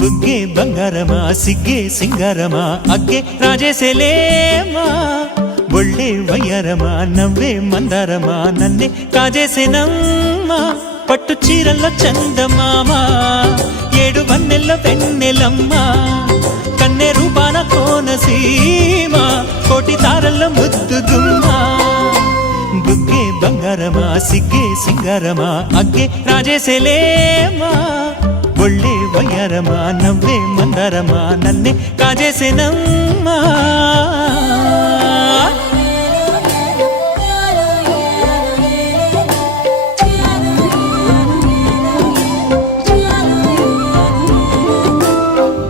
బుగ్గే బంగారమా సిగ్గే సింగారమా అగ్గే రాజేసేలేమా ఒళ్ళే వయ్యారమా నవ్వే మందారమా నన్నే కాజేసేనమ్మా పట్టు చీరల్లో చందమామా ఏడు వన్నెల్లో వెన్నెలమ్మా కన్నె రూపాన కోనసీమ కోటి తారల్లో ముద్దుగుమ్మా బుగ్గే బంగారమా సిగ్గే సింగారమా అగ్గే రాజేసేలేమా ఒళ్ళే వయ్యారమా నవ్వే మందారమా నన్నే కాజేసేనమ్మా